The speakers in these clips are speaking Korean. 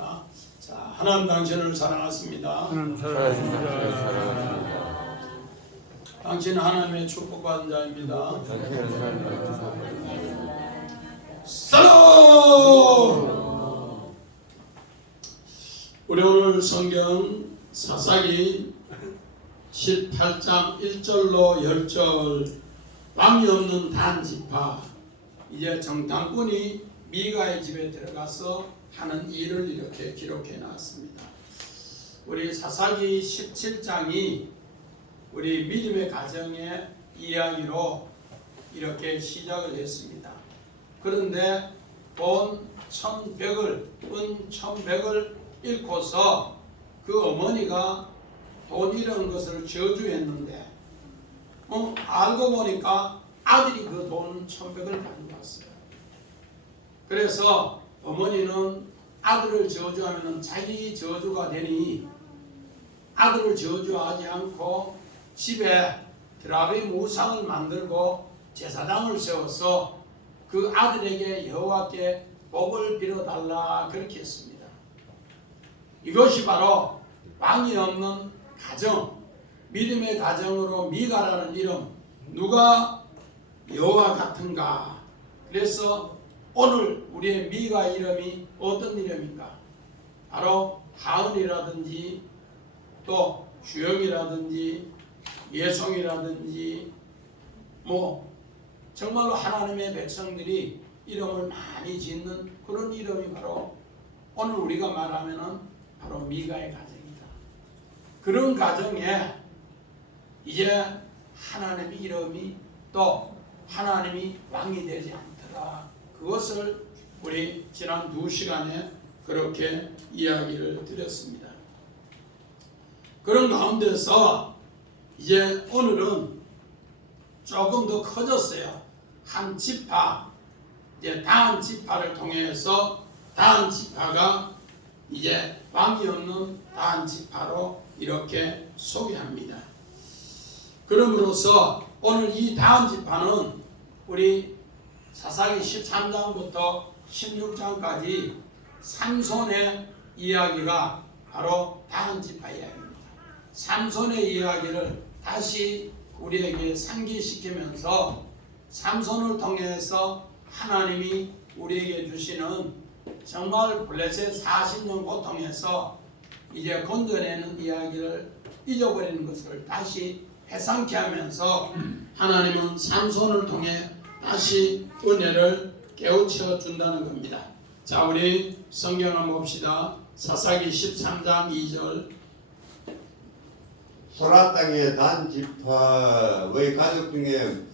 기도합니다. 자, 하나님 당신을 사랑하십니다. 당신은 하나님의 축복받은 자입니다. 사랑! 우리 오늘 성경 사사기 18장 1절로 10절 왕이 없는 단 지파, 이제 정탐꾼이 미가의 집에 들어가서 하는 일을 이렇게 기록해 놨습니다. 우리 사사기 17장이 우리 믿음의 가정의 이야기로 이렇게 시작을 했습니다. 그런데 돈 1,100을, 은 1,100을 잃고서 그 어머니가 돈 잃은 것을 저주했는데 알고 보니까 아들이 그 돈 1,100을 가져갔어요. 그래서 어머니는 아들을 저주하면 자기 저주가 되니 아들을 저주하지 않고 집에 드라빔 우상을 만들고 제사장을 세워서 그 아들에게 여호와께 복을 빌어달라 그렇게 했습니다. 이것이 바로 왕이 없는 가정, 믿음의 가정으로 미가라는 이름, 누가 여호와 같은가. 그래서 오늘 우리의 미가 이름이 어떤 이름인가? 바로 하은이라든지 또 주영이라든지 예송이라든지 정말로 하나님의 백성들이 이름을 많이 짓는 그런 이름이 바로 오늘 우리가 말하면은 바로 미가의 가정이다. 그런 가정에 이제 하나님의 이름이 또 하나님이 왕이 되지 않더라. 그것을 우리 지난 2시간에 그렇게 이야기를 드렸습니다. 그런 가운데서 이제 오늘은 조금 더 커졌어요. 한 지파, 이제 다한 지파를 통해서 다한 지파가 이제 왕이 없는 다한 지파로 이렇게 소개합니다. 그럼으로써 오늘 이 다한 지파는 우리 사사기 13장부터 16장까지 삼손의 이야기가 바로 다한 지파 이야기입니다. 삼손의 이야기를 다시 우리에게 상기시키면서 삼손을 통해서 하나님이 우리에게 주시는 정말 블레셋 40년 고통에서 이제 건져내는 이야기를 잊어버리는 것을 다시 회상케 하면서 하나님은 삼손을 통해 다시 은혜를 깨우쳐 준다는 겁니다. 자, 우리 성경 한번 봅시다. 사사기 13장 2절. 소라 땅의 단 지파의 가족 중에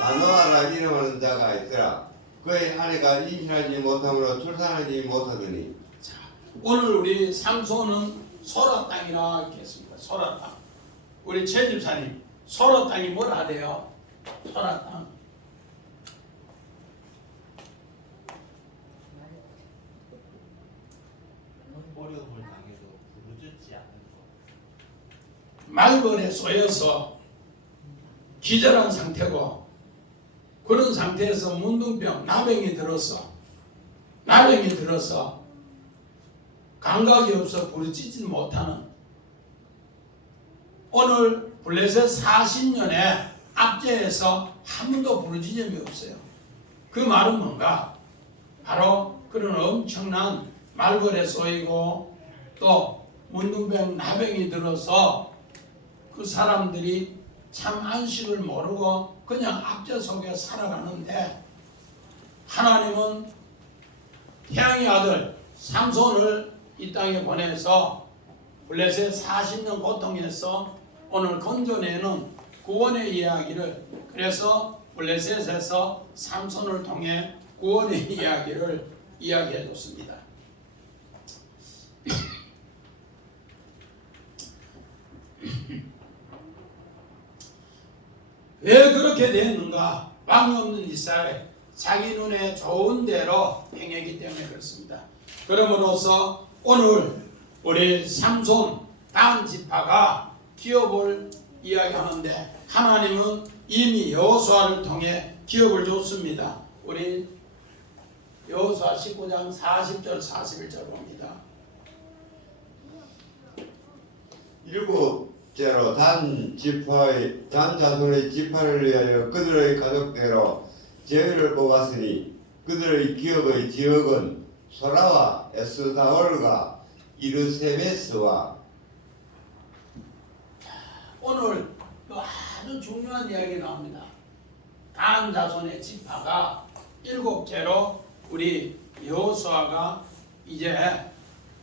마노아라 이름하는 자가 있더라. 그의 아내가 임신하지 못함으로 출산하지 못하더니. 자, 오늘 우리 삼손은 소라 땅이라 했습니다. 소라 땅. 우리 최 집사님, 소라 땅이 뭘 하래요? 소라 땅. 어려움을 당해도 부르짖지 않는 것. 말벌에 쏘여서 기절한 상태고, 그런 상태에서 문둥병, 나병이 들어서 감각이 없어 부르짖지 못하는, 오늘 블레셋 40년에 압제해서 한 번도 부르짖음이 없어요. 그 말은 뭔가? 바로 그런 엄청난 말벌에 쏘이고 또 문둥병, 나병이 들어서 그 사람들이 참 안식을 모르고 그냥 압제 속에 살아가는데, 하나님은 태양의 아들 삼손을 이 땅에 보내서 블레셋 40년 고통에서 오늘 건져내는 구원의 이야기를, 그래서 블레셋에서 삼손을 통해 구원의 이야기를 이야기해 줬습니다. 왜 그렇게 됐는가? 왕이 없는 이스라엘, 자기 눈에 좋은 대로 행했기 때문에 그렇습니다. 그러므로서 오늘 우리 삼손 단 지파가 기업을 이야기하는데, 하나님은 이미 여호수아를 통해 기업을 줬습니다. 우리 여호수아 19장 40절 41절 봅니다. 일곱째로 단 자손의 지파를 위하여 그들의 가족대로 제위를 뽑았으니 그들의 기업의 지역은 소라와 에스다올과 이르세베스와. 오늘 또 아주 중요한 이야기 나옵니다. 단 자손의 지파가 일곱째로 우리 여호수아가 이제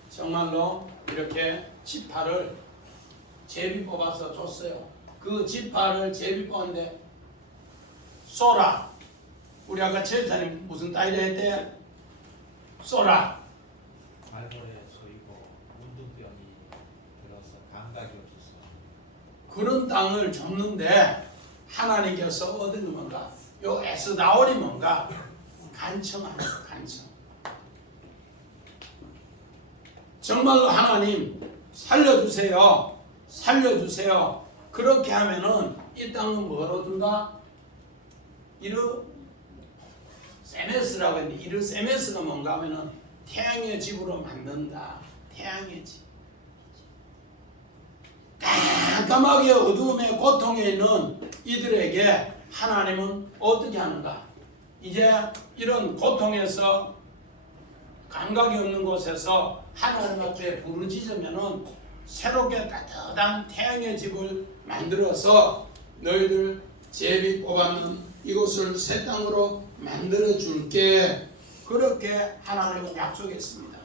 정말로 이렇게 지파를 제비 뽑아서 줬어요. 그 지파를 제비 뽑았는데 소라, 우리 아까 제사님 무슨 딸이라 했대? 소라. 발골에 쏘이고 운동병이 들어서 감각이 없어서 그런 땅을 줬는데 하나님께서 얻은 뭔가? 요 에스다올이 뭔가? 간청하는 간청. 정말로 하나님 살려주세요. 살려주세요. 그렇게 하면은 이 땅은 뭐로 준다? 이르세메스라고 했는데 이르세메스가 뭔가 하면은 태양의 집으로 만든다. 태양의 집. 깜깜하게 어두움의 고통에 있는 이들에게 하나님은 어떻게 하는가? 이제 이런 고통에서 감각이 없는 곳에서 하나님 앞에 부르짖으면은 새롭게 따뜻한 태양의 집을 만들어서 너희들 제비 뽑았는 이곳을 새 땅으로 만들어 줄게. 그렇게 하나님은 약속했습니다.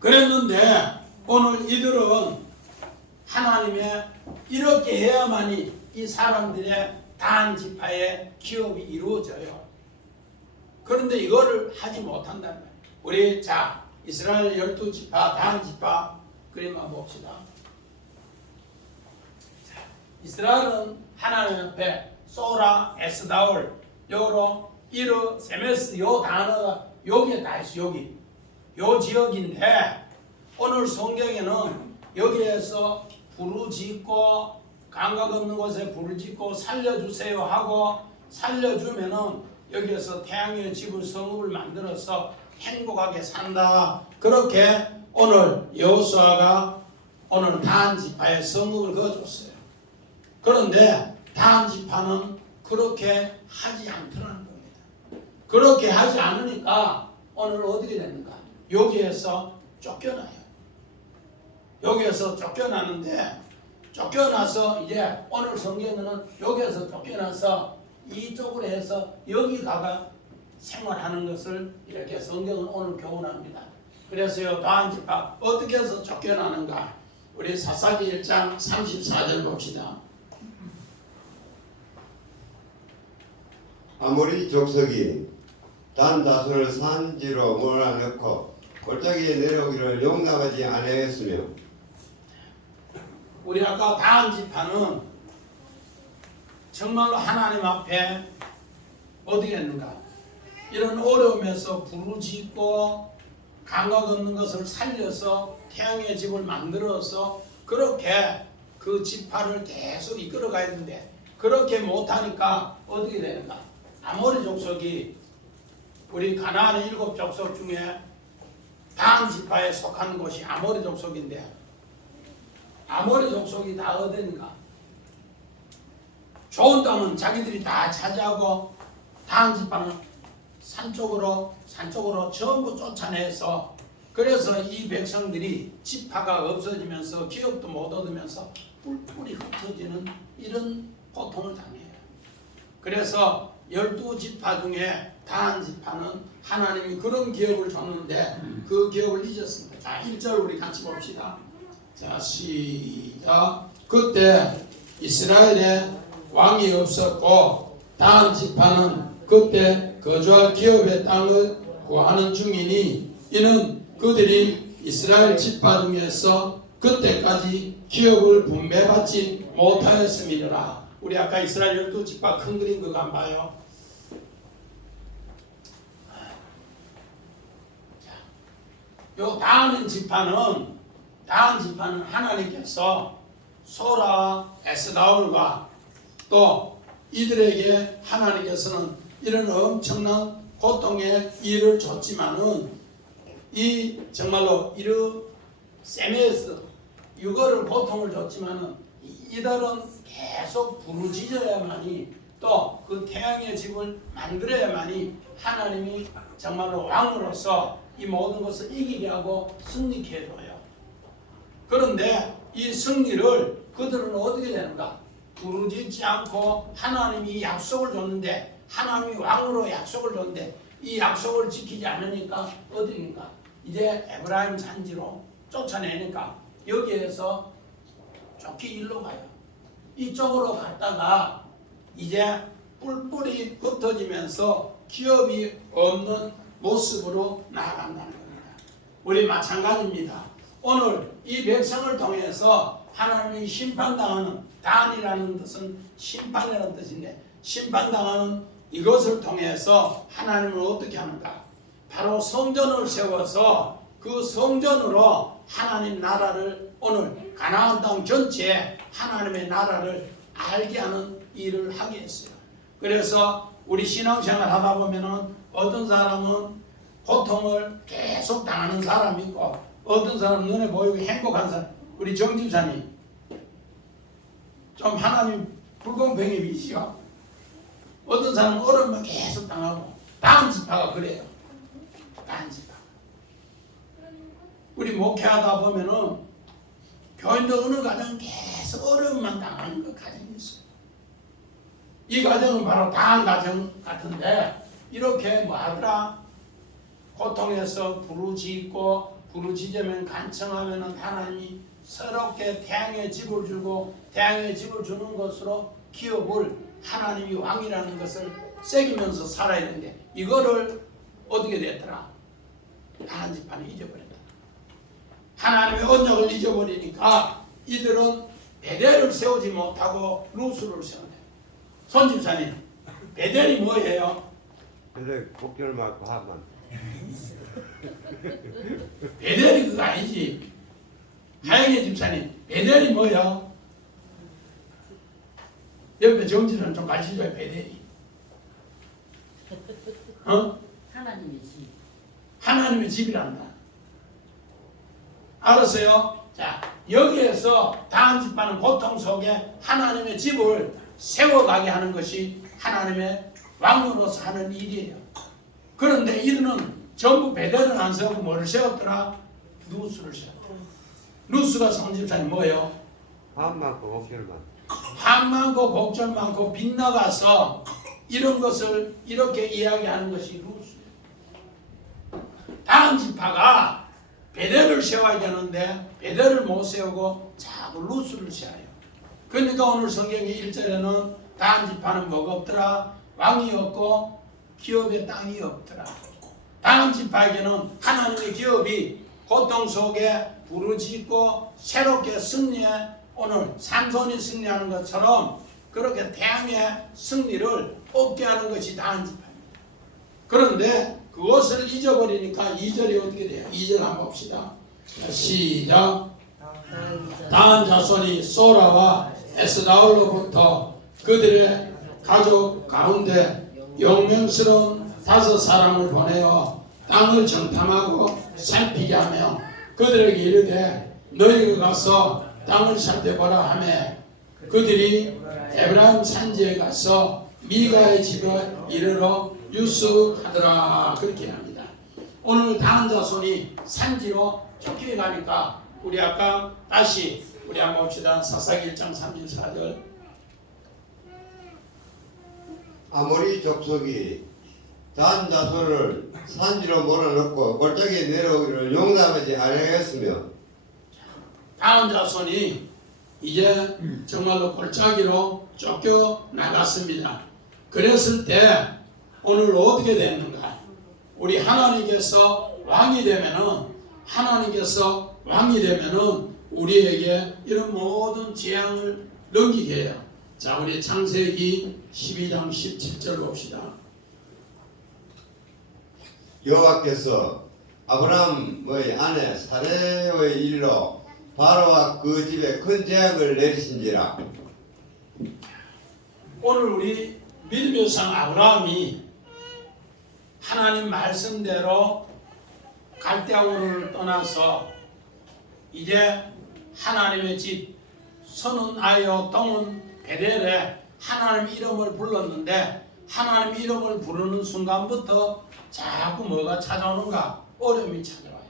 그랬는데 오늘 이들은 하나님의 이렇게 해야만이 이 사람들의 단 지파의 기업이 이루어져요. 그런데 이거를 하지 못한다는 거예요. 우리 자 이스라엘 12지파 단 지파 그림 한번 봅시다. 이스라엘은 하나님 앞에 소라, 에스다올, 요로, 이르, 세메스 요 단어가 여기에 다 있어. 여기 요 지역인데 오늘 성경에는 여기에서 부르짖고 감각 없는 곳에 부르짖고 살려주세요 하고 살려주면은 여기에서 태양의 집을 성읍을 만들어서 행복하게 산다. 그렇게 오늘 여호수아가 오늘 단 지파의 성읍을 그어줬어요. 그런데 단 지파는 그렇게 하지 않더라는 겁니다. 그렇게 하지 않으니까 오늘 어떻게 됩니까? 여기에서 쫓겨나요. 여기에서 쫓겨나는데 쫓겨나서 이제 오늘 성경에는 여기에서 쫓겨나서 이쪽으로 해서 여기 가가 생활하는 것을 이렇게 성경은 오늘 교훈합니다. 그래서요 단 지파 어떻게 해서 쫓겨나는가? 우리 사사기 1장 34절 봅시다. 아모리 족속이 단 자손을 산지로 몰아넣고 골짜기에 내려오기를 용납하지 아니하였으며. 우리 아까 단 지파는 정말로 하나님 앞에 어디 했는가? 이런 어려움에서 부르짖고 감각 없는 것을 살려서 태양의 집을 만들어서 그렇게 그 지파를 계속 이끌어 가야 되는데 그렇게 못하니까 어떻게 되는가? 아모리 족속이 우리 가나안의 7족속 중에 단 지파에 속하는 곳이 아모리 족속인데 아모리 족속이 다 어딘가? 좋은 땅은 자기들이 다 차지하고 단 지파는 산쪽으로 전부 쫓아내서 그래서 이 백성들이 지파가 없어지면서 기업도 못 얻으면서 뿔뿔이 흩어지는 이런 고통을 당해요. 그래서 12지파 중에 단 지파는 하나님이 그런 기업을 줬는데 그 기업을 잊었습니다. 자 1절 우리 같이 봅시다. 자 시작. 그때 이스라엘에 왕이 없었고 단 지파는 그때 거주할 기업의 땅을 구하는 중이니 이는 그들이 이스라엘 지파 중에서 그때까지 기업을 분배받지 못하였음이라. 우리 아까 이스라엘 12지파 큰 그림 그거 안 봐요? 요 다음 지파는 하나님께서 소라 에스다올과 또 이들에게 하나님께서는 이런 엄청난 고통의 일을 줬지만은 이 정말로 이르 세메스 이거를 고통을 줬지만은 이들은 계속 부르짖어야만이 또 그 태양의 집을 만들어야만이 하나님이 정말로 왕으로서 이 모든 것을 이기게 하고 승리케 해줘요. 그런데 이 승리를 그들은 어떻게 되는가? 부르짖지 않고 하나님이 약속을 줬는데, 하나님이 왕으로 약속을 줬는데 이 약속을 지키지 않으니까 어디니까 이제 에브라임 산지로 쫓아내니까 여기에서 좋게 일로 가요. 이쪽으로 갔다가 이제 뿔뿔이 흩어지면서 기업이 없는 모습으로 나아간다는 겁니다. 우리 마찬가지입니다. 오늘 이 백성을 통해서 하나님이 심판당하는, 단이라는 뜻은 심판이라는 뜻인데, 심판당하는 이것을 통해서 하나님은 어떻게 하는가? 바로 성전을 세워서 그 성전으로 하나님 나라를, 오늘 가나안 땅 전체에 하나님의 나라를 알게 하는 일을 하게 했어요. 그래서 우리 신앙생활 하다 보면은 어떤 사람은 고통을 계속 당하는 사람이 있고, 어떤 사람은 눈에 보이고 행복한 사람. 우리 정 집사님 좀 하나님 불공평해 비시죠. 어떤 사람은 어려움을 계속 당하고, 다음 지파가 그래요. 다음 지파. 우리 목회하다 보면은 교인들 어느 가정 계속 어려움만 당하는 그 가정이 있어요. 이 가정은 바로 다한 가정 같은데, 이렇게 뭐 하더라? 고통에서 부르짖고, 부르짖으면 간청하면은 하나님이 새롭게 태양의 집을 주고, 태양의 집을 주는 것으로 기업을, 하나님이 왕이라는 것을 새기면서 살아야 되는데, 이거를 어떻게 됐더라? 다한 지파는 잊어버렸다. 하나님의 언약을 잊어버리니까 이들은 베델을 세우지 못하고 루스를 세운대. 손 집사님, 베델이 뭐예요? 그래 곡절 맞고 하면 베델이 그거 아니지. 하영의 집사님, 베델이 뭐예요? 옆에 정진은 좀 가르쳐줘요. 베델이 하나님의 집. 하나님의 집이란다. 알았어요? 자, 여기에서 다한 집파는 고통 속에 하나님의 집을 세워가게 하는 것이 하나님의 왕으로서 하는 일이에요. 그런데 이들은 전부 베델을 안 세우고 뭐를 세웠더라? 루스를 세웠더라. 루스가 성집사님 뭐예요? 한 많고 곡절만. 한 많고 곡절 많고 빗나가서 이런 것을 이렇게 이야기하는 것이 루스예요. 다한 지파가 베델을 세워야 되는데 베델을 못 세우고 자꾸 루스를 세워요. 그러니까 오늘 성경의 1절에는 다한 지파는 뭐가 없더라? 왕이 없고 기업의 땅이 없더라. 다한 지파에게는 하나님의 기업이 고통 속에 부르짖고 새롭게 승리해, 오늘 삼손이 승리하는 것처럼 그렇게 태양의 승리를 얻게 하는 것이 다한 지파입니다. 그런데 그것을 잊어버리니까 2절이 어떻게 돼요? 2절 한번 봅시다. 시작. 다한 자손이 소라와 에스나올로부터 그들의 가족 가운데 용맹스러운 5 사람을 보내어 땅을 정탐하고 살피게 하며 그들에게 이르되 너희가 가서 땅을 살펴보라 하며 그들이 에브라임 산지에 가서 미가의 집에 이르러 유숙하더라. 그렇게 합니다. 오늘 다한 자손이 산지로 쫓기게 가니까 우리 아까 다시 우리 한번 봅시다. 사사기 1장 34절. 아모리 족속이 단 자손을 산지로 몰아넣고 골짜기에 내려오기를 용납하지 아니하였으며 다한 자손이 이제 정말로 골짜기로 쫓겨 나갔습니다. 그랬을 때 오늘 어떻게 됐는가? 우리 하나님께서 왕이 되면은 우리에게 이런 모든 재앙을 넘기게 해요. 자, 우리 창세기 12장 17절 봅시다. 여호와께서 아브라함의 아내 사레의 일로 바로와 그 집에 큰 재앙을 내리신지라. 오늘 우리 믿음의 상 아브라함이 하나님 말씀대로 갈대아우를 떠나서 이제 하나님의 집 선은 아여 동은 베델에 하나님 이름을 불렀는데 하나님 이름을 부르는 순간부터 자꾸 뭐가 찾아오는가? 어려움이 찾아와요.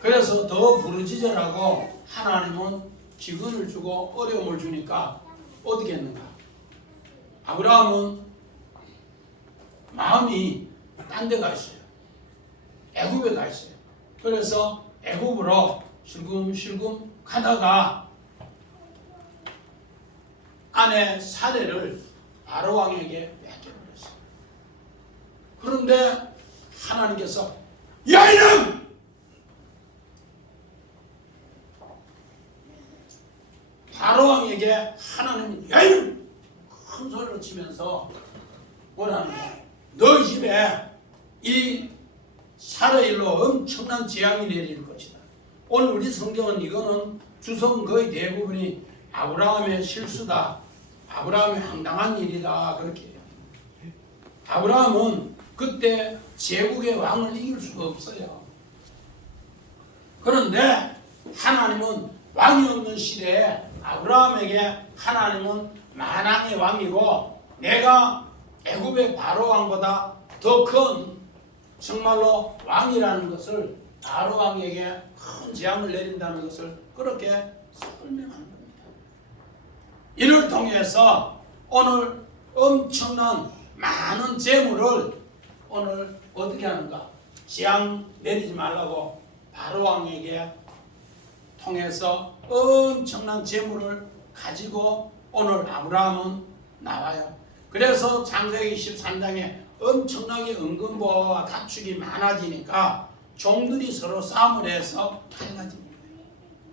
그래서 더 부르짖으라고 하나님은 기근을 주고 어려움을 주니까 어떻게 했는가? 아브라함은 마음이 딴 데 가 있어요. 애굽에 가 있어요. 그래서 애굽으로 실금실금 가다가 아내 사례를 바로 왕에게 뺏겨버렸어요. 그런데 하나님께서 야 이놈! 바로 왕에게 하나님은 야 이놈! 큰 소리로 치면서 뭐라는 거야? 너 집에 이 사례일로 엄청난 재앙이 내릴 것이다. 오늘 우리 성경은 이거는 주성 거의 대부분이 아브라함의 실수다. 아브라함의 황당한 일이다. 그렇게 해요. 아브라함은 그때 제국의 왕을 이길 수가 없어요. 그런데 하나님은 왕이 없는 시대에 아브라함에게 하나님은 만왕의 왕이고 내가 애굽의 바로 왕보다 더 큰 정말로 왕이라는 것을 바로 왕에게 큰 재앙을 내린다는 것을 그렇게 설명하는 겁니다. 이를 통해서 오늘 엄청난 많은 재물을 오늘 어떻게 하는가? 재앙 내리지 말라고 바로 왕에게 통해서 엄청난 재물을 가지고 오늘 아브라함은 나와요. 그래서 창세기 13장에 엄청나게 은근보와 가축이 많아지니까 종들이 서로 싸움을 해서 달라집니다.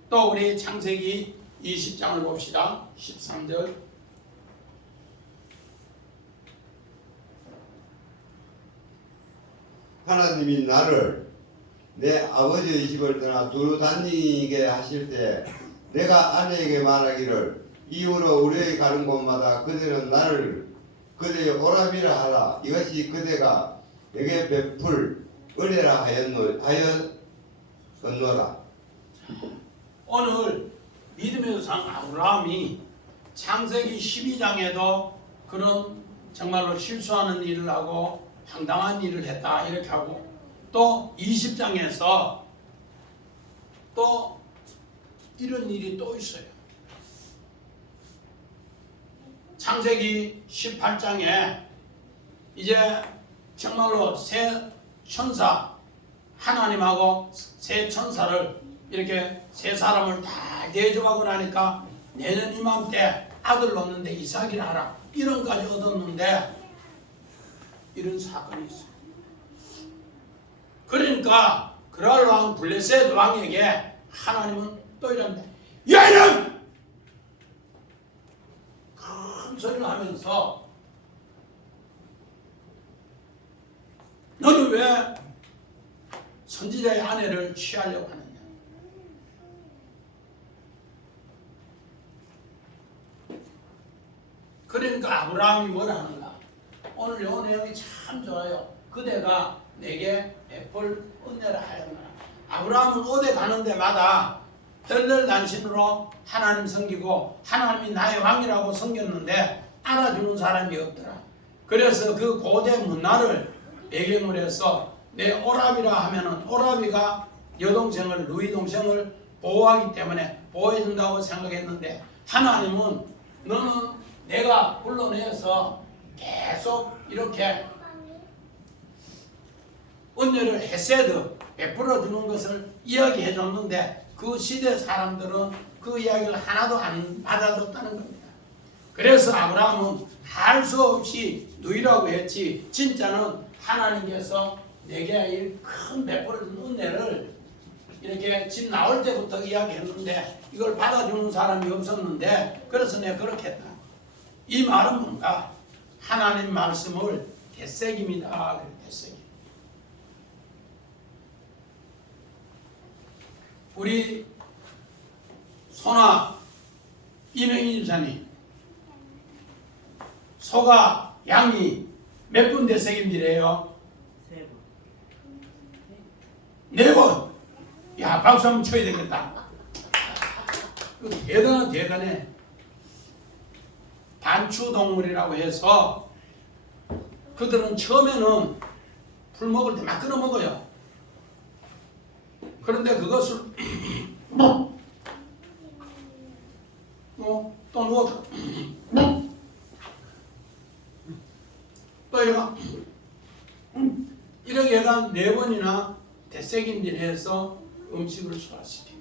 또 우리 창세기 20장을 봅시다. 13절. 하나님이 나를 내 아버지의 집을 떠나 두루 다니게 하실 때 내가 아내에게 말하기를 이후로 우리의 가는 곳마다 그대는 나를 그대의 오랍이라 하라. 이것이 그대가 내게 베풀 은혜라 하였노라. 오늘 믿음의 조상 아브라함이 창세기 12장에도 그런 정말로 실수하는 일을 하고 황당한 일을 했다 이렇게 하고 또 20장에서 또 이런 일이 또 있어요. 창세기 18장에 이제 정말로 새 천사 하나님하고 새 천사를 이렇게 세 사람을 다 대접하고 나니까 내년 이맘때 아들 놓는데 이삭이라 하라 이런까지 얻었는데 이런 사건이 있어요. 그러니까 그랄 왕 블레셋 왕에게 하나님은 또 이런데 야 이놈! 큰 소리를 하면서 너는 왜 선지자의 아내를 취하려고 하느냐? 그러니까 아브라함이 뭐라 하는가? 오늘 요 내용이 참 좋아요. 그대가 내게 베풀 은혜라 하였노라. 아브라함은 어디 가는 데마다 덜덜단신으로 하나님 섬기고 하나님이 나의 왕이라고 섬겼는데 알아주는 사람이 없더라. 그래서 그 고대 문화를 배경으로 해서 내 오라비라 하면은 오라비가 여동생을 누이 동생을 보호하기 때문에 보호해준다고 생각했는데 하나님은 너는 내가 불러내서 계속 이렇게 은혜를 헤세드 베풀어 주는 것을 이야기해 줬는데 그 시대 사람들은 그 이야기를 하나도 안 받아들였다는 겁니다. 그래서 아브라함은 할 수 없이 누이라고 했지 진짜는 하나님께서 내게 큰 베풀어 준 은혜를 이렇게 집 나올 때부터 이야기했는데 이걸 받아주는 사람이 없었는데 그래서 내가 그렇게 했다. 이 말은 뭔가 하나님 말씀을 되새깁니다. 되새김. 우리 소나 이명희 집사님 소가 양이 몇 분 되새김질해요? 3번. 4번. 야 박수 한번 쳐야 되겠다. 대단해. 반추동물이라고 해서 그들은 처음에는 풀 먹을 때 막 끊어 먹어요. 그런데 그것을 또 누워 또 얘가 이렇게 해가 4번이나 대세긴질해서 음식을 소화시켜요.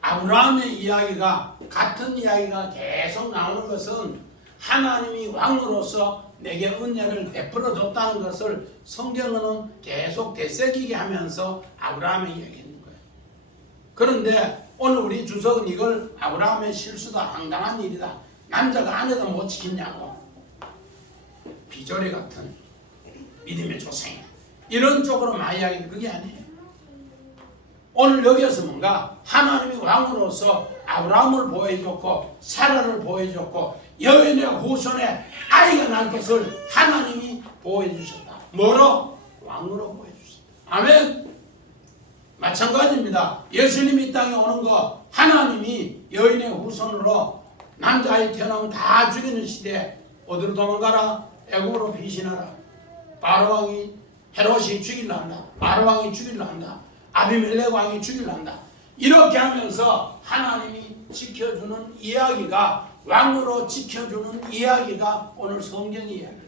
아브라함의 이야기가 같은 이야기가 계속 나오는 것은 하나님이 왕으로서 내게 은혜를 베풀어 줬다는 것을 성경은 계속 되새기게 하면서 아브라함의 이야기하는 거예요. 그런데 오늘 우리 주석은 이걸 아브라함의 실수다, 황당한 일이다, 남자가 아내도 못 지키냐고, 비조리 같은 믿음의 조상이다, 이런 쪽으로 많이 이야기하는데 그게 아니에요. 오늘 여기에서 뭔가 하나님이 왕으로서 아브라함을 보여줬고 사라를 보여줬고 여인의 후손에 아이가 날 것을 하나님이 보여주셨다. 뭐로? 왕으로 보여주셨다. 아멘. 마찬가지입니다. 예수님이 이 땅에 오는 거 하나님이 여인의 후손으로 남자아이 태어나면 다 죽이는 시대에 어디로 도망가라? 애굽으로 피신하라. 바로왕이 헤롯이 죽이려 한다. 바로왕이 죽이려 한다. 아비멜렉 왕이 죽이려 한다. 이렇게 하면서 하나님이 지켜주는 이야기가, 왕으로 지켜주는 이야기가 오늘 성경 이야기예요.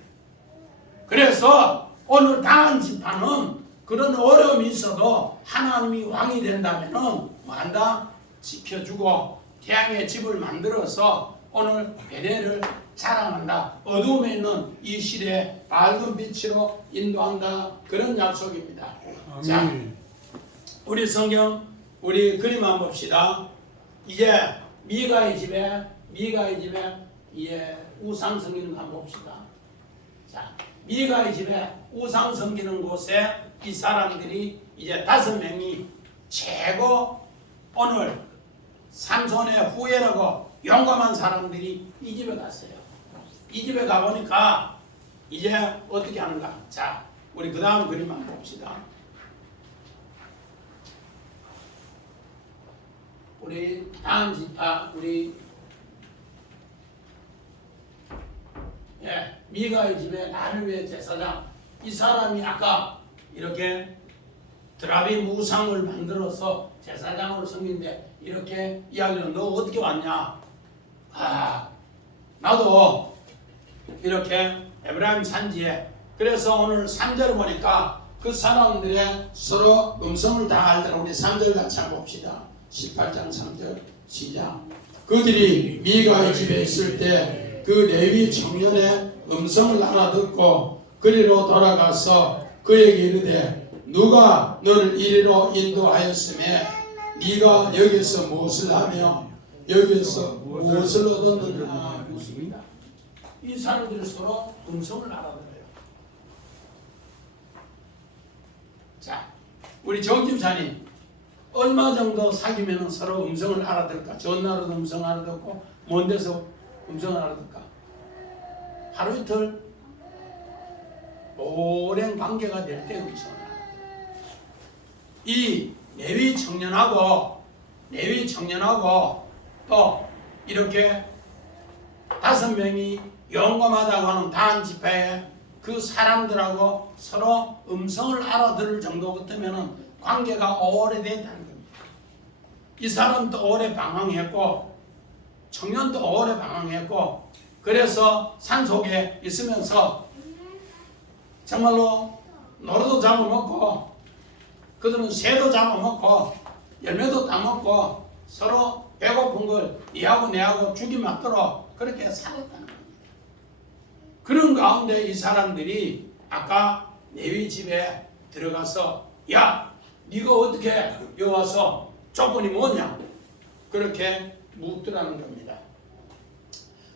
그래서 오늘 다한 지파는 그런 어려움이 있어도 하나님이 왕이 된다면은 뭐한다? 지켜주고 태양의 집을 만들어서 오늘 베델을 자랑한다. 어둠에 있는 이 시대에 밝은 빛으로 인도한다. 그런 약속입니다. 아멘. 자, 우리 성경 우리 그림 한번 봅시다. 이제 미가의 집에 이제 우상 섬기는 거 한번 봅시다. 자, 미가의 집에 우상 섬기는 곳에 이 사람들이 이제 5명이 최고 오늘 삼손의 후예라고 용감한 사람들이 이 집에 갔어요. 이 집에 가보니까 이제 어떻게 하는가. 자, 우리 그 다음 그림 한번 봅시다. 우리 다음 지파 우리 미가의 집에 나를 위해 제사장, 이 사람이 아까 이렇게 드라비 무상을 만들어서 제사장으로 섬긴데 이렇게 이야기를, 너 어떻게 왔냐? 아, 나도 이렇게 에브라임 산지에, 그래서 오늘 3절을 보니까 그 사람들의 서로 음성을 다 알더라. 우리 3절 같이 한번 봅시다. 18장 3절 시작. 그들이 미가의 집에 있을 때 그 레위 청년의 음성을 알아듣고 그리로 돌아가서 그에게 이르되 누가 너를 이리로 인도하였으며 네가 여기서 무엇을 하며 여기서 무엇을 얻었느냐 묻습니다. 이 사람들이 서로 음성을 알아들어요. 자, 우리 정집사님 얼마 정도 사귀면 서로 음성을 알아들을까? 전화로도 음성 알아듣고 먼 데서 음성을 알아들을까? 하루 이틀 오랜 관계가 될 때 음성을 알아들어요. 이 레위 청년하고 또 이렇게 5명이 용감하다고 하는 다한 지파의 그 사람들하고 서로 음성을 알아들을 정도 같으면 관계가 오래됐다는 겁니다. 이 사람도 오래 방황했고 청년도 오래 방황했고, 그래서 산속에 있으면서 정말로 노루도 잡아먹고 그들은 새도 잡아먹고 열매도 따먹고 서로 배고픈 걸 니하고 내하고 죽이 맞도록 그렇게 살았다는 겁니다. 그런 가운데 이 사람들이 아까 레위 집에 들어가서 야, 네가 어떻게 여기 와서 조건이 뭐냐? 그렇게 묻더라는 겁니다.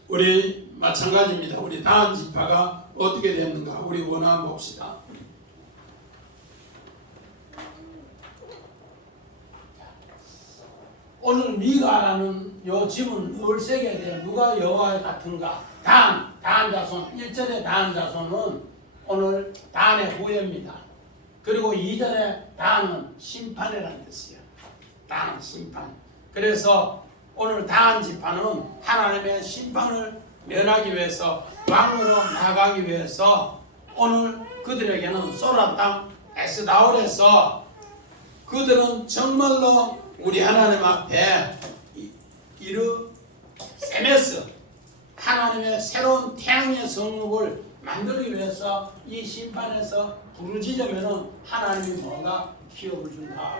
우리 마찬가지입니다. 우리 다한 지파가 어떻게 됐는가 우리 원한 봅시다. 오늘 미가라는 요 집은 뭘 새겨야 돼요? 누가 여호와 같은가? 다한 자손. 1절의 다한 자손은 오늘 다한의 후예입니다. 그리고 2절의 다한은 심판이라는 뜻이에요. 다한 심판. 그래서 오늘 다한 지파는 하나님의 심판을 면하기 위해서 왕으로 나가기 위해서 오늘 그들에게는 소라 땅 에스다올에서 그들은 정말로 우리 하나님 앞에 세메스 하나님의 새로운 태양의 성읍을 만들기 위해서 이 심판에서 부르짖으면은 하나님이 뭔가 기업을 준다.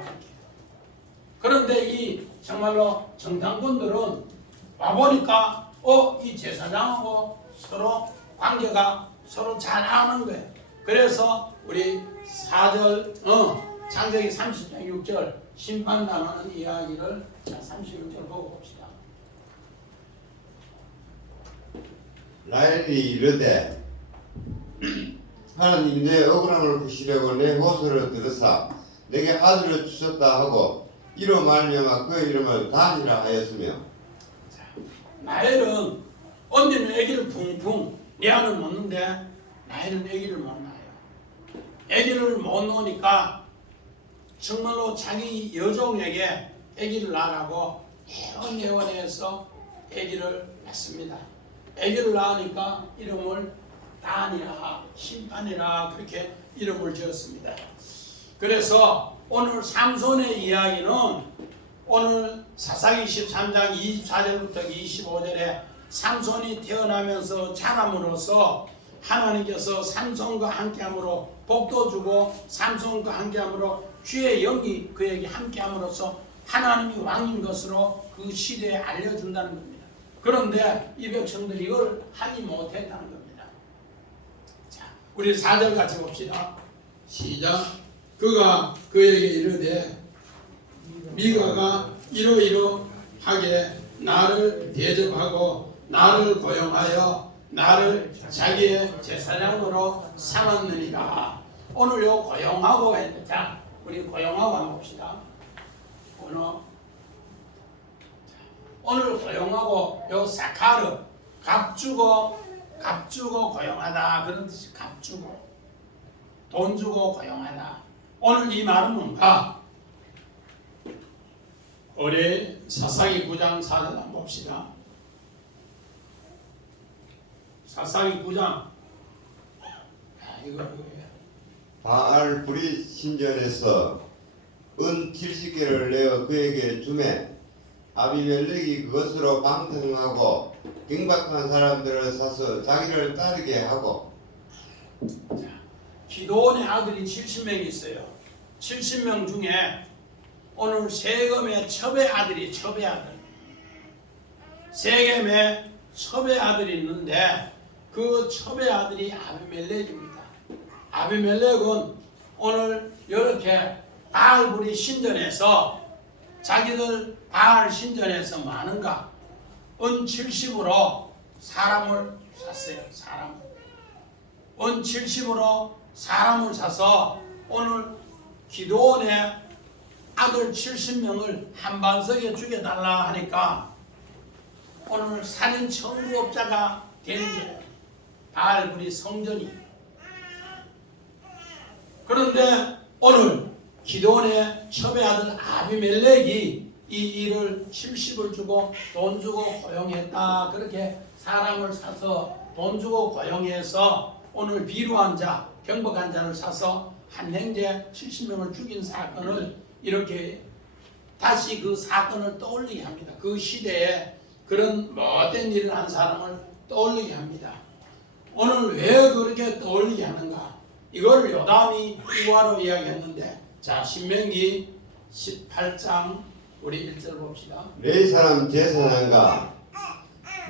그런데 이 정말로 정당군들은 와보니까 이 제사장하고 서로 관계가 서로 잘 아는 거예요. 그래서 우리 4절 창세기 30장 6절 심판당하는 이야기를 36절 보고 봅시다. 라헬이 이르되 하나님 내 억울함을 푸시려고 내 호소를 들으사 내게 아들을 주셨다 하고 이로 말미암아 그 이름을 단이라 하였으며 라헬은 언니는 아기를 붕붕 레아는 놓는데 라헬은 아기를 못 낳아요. 아기를 못 놓으니까 정말로 자기 여종에게 아기를 낳으라고 예언해서 아기를 낳습니다. 아기를 낳으니까 이름을 단이라 심판이라 그렇게 이름을 지었습니다. 그래서 오늘 삼손의 이야기는 오늘 사사기 13장 24절부터 25절에 삼손이 태어나면서 자람으로써 하나님께서 삼손과 함께함으로 복도 주고 삼손과 함께함으로 주의 영이 그에게 함께함으로써 하나님이 왕인 것으로 그 시대에 알려준다는 겁니다. 그런데 이 백성들이 이걸 하지 못했다는 겁니다. 자, 우리 4절 같이 봅시다. 시작. 그가 그에게 이르되 미가가 이러이러하게 나를 대접하고 나를 고용하여 나를 자기의 제사장으로 삼았느니라. 오늘 요 고용하고 했는데 자 우리 고용하고 한번 봅시다. 오늘 고용하고 요 사카르 값주고 고용하다 그런 뜻이 값주고 돈 주고 고용하다. 오늘 이 말은 뭔가? 우리 사사기 9장 4절 한번 봅시다. 사사기 9장 이거 바알 브리 신전에서 은 70개를 내어 그에게 주매 아비멜렉이 그것으로 방탕하고 경박한 사람들을 사서 자기를 따르게 하고. 자, 기도원의 아들이 70명이 있어요. 70명 중에 오늘 세겜의 첩의 아들이 첩의 아들. 세겜의 첩의 아들이 있는데 그 첩의 아들이 아비멜렉입니다. 아비멜렉은 오늘 이렇게 바알불이 신전에서 자기들 바알 신전에서 많은가 은 70으로 사람을 샀어요. 은 70으로 사람을 사서 오늘 기도원의 아들 70명을 한반석에 죽여달라 하니까 오늘 살인 청구업자가 되는 거예요. 바알불이 성전이. 그런데 오늘 기도원의 첩의 아들 아비멜렉이 이 일을 70을 주고 돈 주고 고용했다. 그렇게 사람을 사서 돈 주고 고용해서 오늘 비루한 자, 경박한 자를 사서 한 형제 70명을 죽인 사건을 이렇게 다시 그 사건을 떠올리게 합니다. 그 시대에 그런 못된 일을 한 사람을 떠올리게 합니다. 오늘 왜 그렇게 떠올리게 하는가? 이걸 요담이 이과로 이야기했는데 자 신명기 18장 우리 1절 봅시다. 레위 사람 제사장과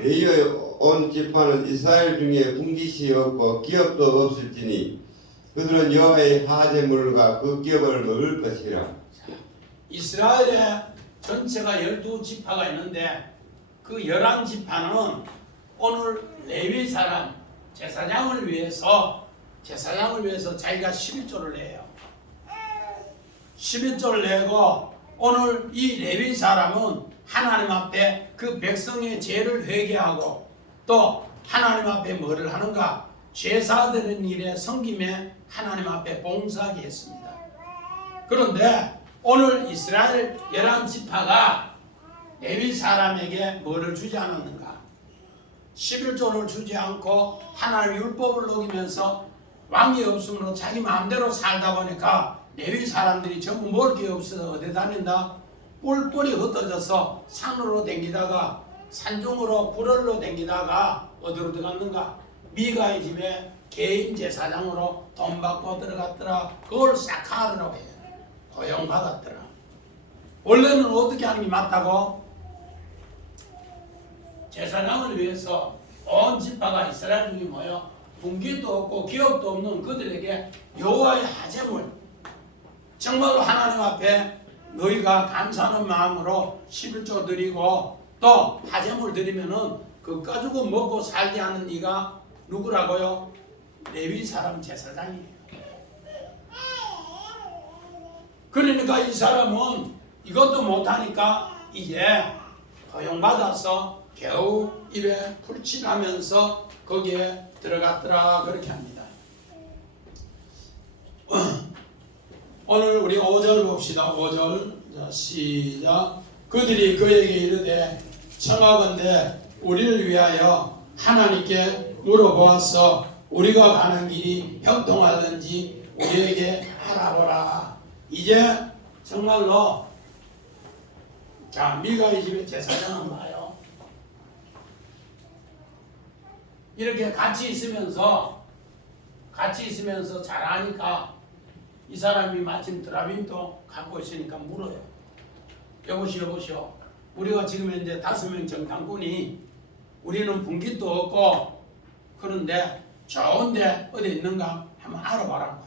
레위의 온 지파는 이스라엘 중에 분깃이 없고 기업도 없을지니 그들은 여호와의 하제물과 그 기업을 먹을 것이라. 이스라엘의 전체가 12지파가 있는데 그 11지파는 오늘 레위 사람 제사장을 위해서 자기가 11조를 내요. 11조를 내고 오늘 이 레위 사람은 하나님 앞에 그 백성의 죄를 회개하고 또 하나님 앞에 뭐를 하는가? 제사드리는 일에 섬김에 하나님 앞에 봉사하게 했습니다. 그런데 오늘 이스라엘 11지파가 레위 사람에게 뭐를 주지 않았는가? 11조를 주지 않고 하나님 율법을 녹이면서 왕이 없으므로 자기 마음대로 살다 보니까 레위 사람들이 전부 먹을 게 없어서 어디 다닌다? 뿔뿔이 흩어져서 산으로 댕기다가 산중으로 불을로 댕기다가 어디로 들어갔는가? 미가의 집에 개인 제사장으로 돈 받고 들어갔더라. 그걸 사카르라고 해요. 고용받았더라. 원래는 어떻게 하는 게 맞다고? 제사장을 위해서 온 지파가 이스라엘 중에 모여 분기도 없고 기업도 없는 그들에게 여호와의 하제물, 정말로 하나님 앞에 너희가 감사하는 마음으로 11조 드리고 또 하제물 드리면은 그 가지고 먹고 살게 하는 네가 누구라고요? 레위 사람 제사장이에요. 그러니까 이 사람은 이것도 못하니까 이제 고용받아서 겨우 입에 풀칠하면서 거기에 들어갔더라 그렇게 합니다. 오늘 우리 5절 봅시다. 5절 자, 시작. 그들이 그에게 이르되 청하건대 우리를 위하여 하나님께 물어보았어 우리가 가는 길이 형통하든지 우리에게 하라보라. 이제 정말로 자 미가의 집에 제사장은 와요. 이렇게 같이 있으면서 잘하니까 이 사람이 마침 드라빈도 갖고 있으니까 물어요. 여보시오. 우리가 지금 현재 5명 정탐꾼이 우리는 분깃도 없고 그런데 좋은데 어디 있는가 한번 알아봐라고.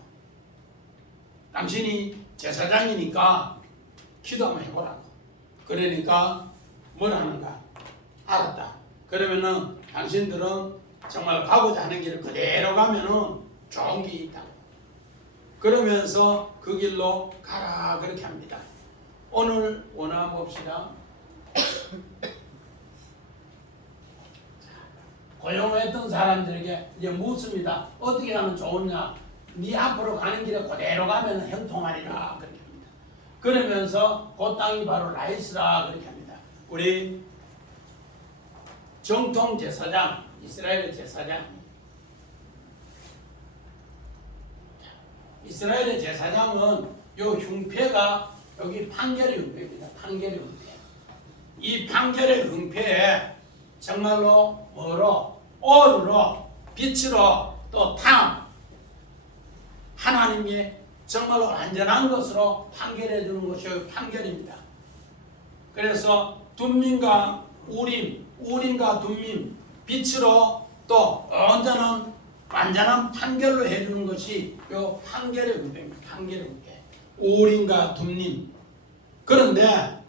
당신이 제사장이니까 기도 한번 해보라고. 그러니까 뭐라는가? 알았다. 그러면은 당신들은 정말 가고자 하는 길을 그대로 가면은 좋은 게 있다고. 그러면서 그 길로 가라 그렇게 합니다. 오늘 원화 봅시다. 고용했던 사람들에게 이제 묻습니다. 어떻게 하면 좋으냐? 네 앞으로 가는 길에 그대로 가면 형통하리라 그렇게 합니다. 그러면서 그 땅이 바로 라이스라 그렇게 합니다. 우리 정통 제사장, 이스라엘의 제사장, 이스라엘의 제사장은 요 흉패가 여기 판결의 흉패입니다. 판결의 흉패. 이 판결의 흉패에 정말로 뭐로? 오르로, 빛으로, 또 탐, 하나님이 정말로 완전한 것으로 판결해 주는 것이 판결입니다. 그래서 둠민과 우림, 우림과 둠민, 빛으로 또 완전한 판결로 해주는 것이 요 판결의 흉패입니다. 판결의 흉패. 우림과 둠민. 그런데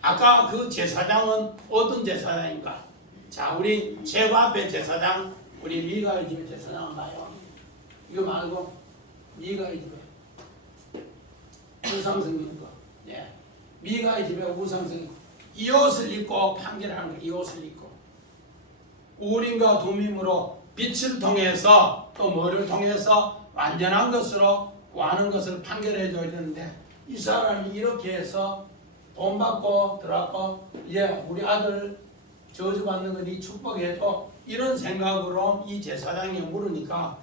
아까 그 제사장은 어떤 제사장인가? 자, 우리 제과배 제사장, 우리 미가의 집에 제사장은 봐요. 이거 말고 미가의 집에 우상성인 거. 예. 미가의 집에 우상성인 거. 이 옷을 입고 판결하는 거. 이 옷을 입고 우림과 둠임으로 빛을 통해서 또 뭐를 통해서 완전한 것으로 구하는 것을 판결해 줘야 되는데 이 사람이 이렇게 해서 돈 받고 들어갔고 우리 아들 저주받는 건 이 축복해도 이런 생각으로 이 제사장이 물으니까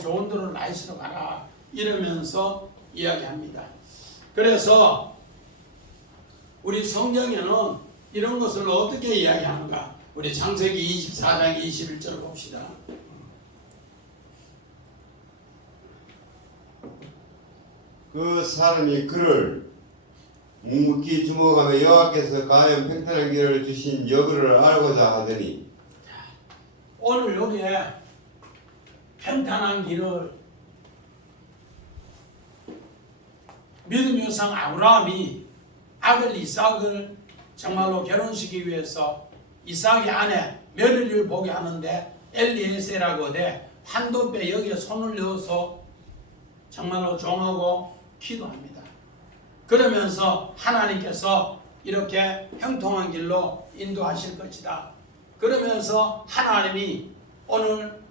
좋은 데로 라이스로 가라 이러면서 이야기합니다. 그래서 우리 성경에는 이런 것을 어떻게 이야기하는가? 우리 창세기 24장 21절 봅시다. 그 사람이 그를 묵묵히 주목하며 여호와께서 과연 평탄한 길을 주신 여부를 알고자 하더니 오늘 여기에 평탄한 길을 믿음의 성 아브라함이 아들 이삭을 정말로 결혼시키기 위해서 이삭의 아내 며느리를 보게 하는데 엘리에셀이라고 돼 환도뼈 여기에 손을 넣어서 정말로 종하고 기도합니다. 그러면서 하나님께서 이렇게 형통한 길로 인도하실 것이다. 그러면서 하나님이 오늘